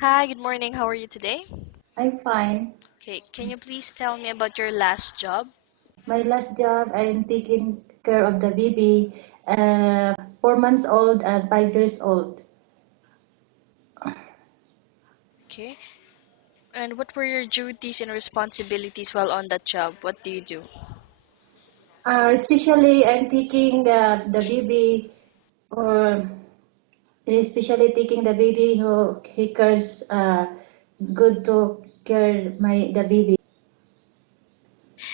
Hi, good morning. How are you today? I'm fine. Okay, can you please tell me about your last job? My last job, I'm taking care of the baby, 4 months old and 5 years old. Okay, and what were your duties and responsibilities while on that job? What do you do? Especially, I'm taking the baby, or especially taking the baby who he cares good to care the baby.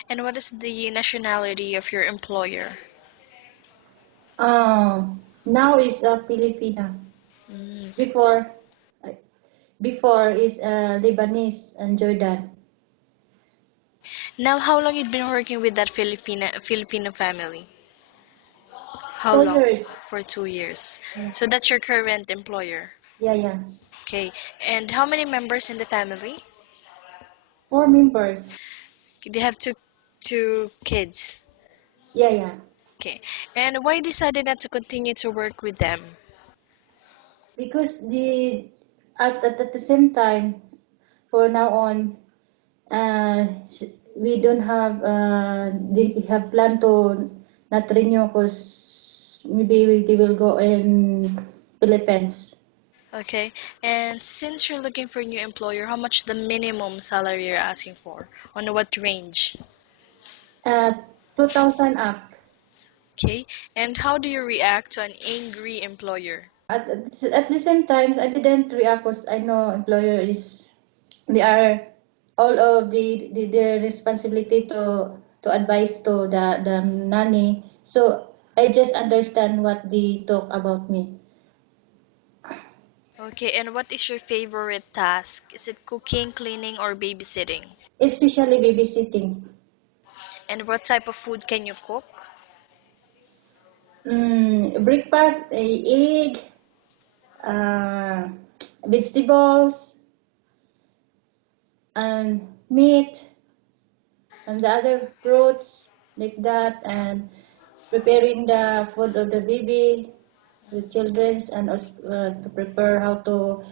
And what is the nationality of your employer? Now is Filipina. Mm. Before, uh, before is Lebanese and Jordan. Now, how long you been working with that Filipino family? How two long? years. For 2 years. Yeah, So that's your current employer. yeah, yeah. Okay, and how many members in the family? 4 members. They have two kids. Yeah, yeah. Okay, and why decided not to continue to work with them? Because at the same time, for now on, we don't have they have plan to not renew because maybe they will go in Philippines. Okay, and since you're looking for a new employer, how much the minimum salary you're asking for? On what range? Uh, 2000 up. Okay, and how do you react to an angry employer? At the same time, I didn't react because I know employer is they are all of their responsibility to advise to the nanny. So I just understand what they talk about me, Okay, and what is your favorite task? Is it cooking, cleaning, or babysitting? especially babysitting. And what type of food can you cook? Breakfast, egg, uh, vegetables, and meat, and the other fruits like that, and preparing the food of the baby, the children's, and also to prepare how to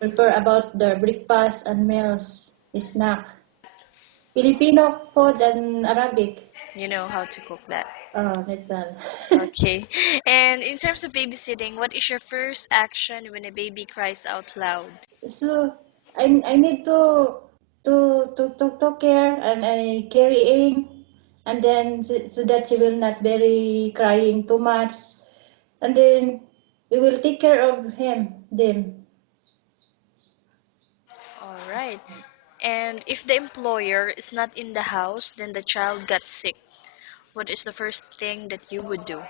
prepare about the breakfast and meals, snack. Filipino food and Arabic. You know how to cook that. Metal. Okay, and in terms of babysitting, what is your first action when a baby cries out loud? So I need to care, and I carrying, and then so that she will not very crying too much, and then we will take care of them. All right. And if the employer is not in the house, then the child got sick. What is the first thing that you would do?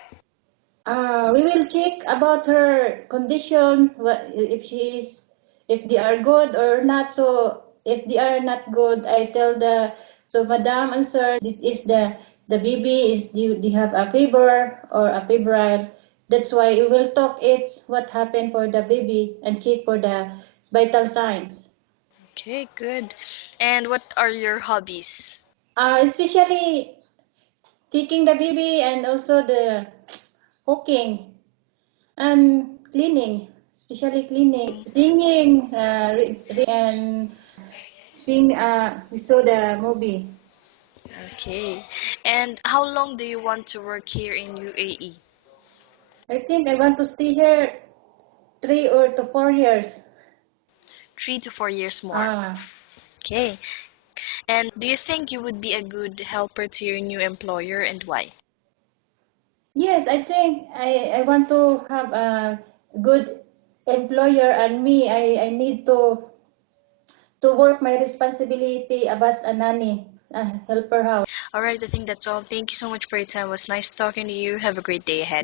We will check about her condition, what if she is, if they are good or not. So if they are not good, I tell madam and sir, this is the baby is they have a fever or a febrile. That's why we will talk it's what happened for the baby and check for the vital signs. Okay, good. And what are your hobbies? Especially taking the baby and also the cooking and cleaning, especially cleaning, singing, and sing. We saw the movie. Okay. And how long do you want to work here in UAE? I think I want to stay here 3 or 4 years. 3 to 4 years more. Ah, Okay. And do you think you would be a good helper to your new employer and why? yes, I think I want to have a good employer, and me. I need to work my responsibility as a nanny, helper house. All right, I think that's all. Thank you so much for your time. It was nice talking to you. Have a great day ahead.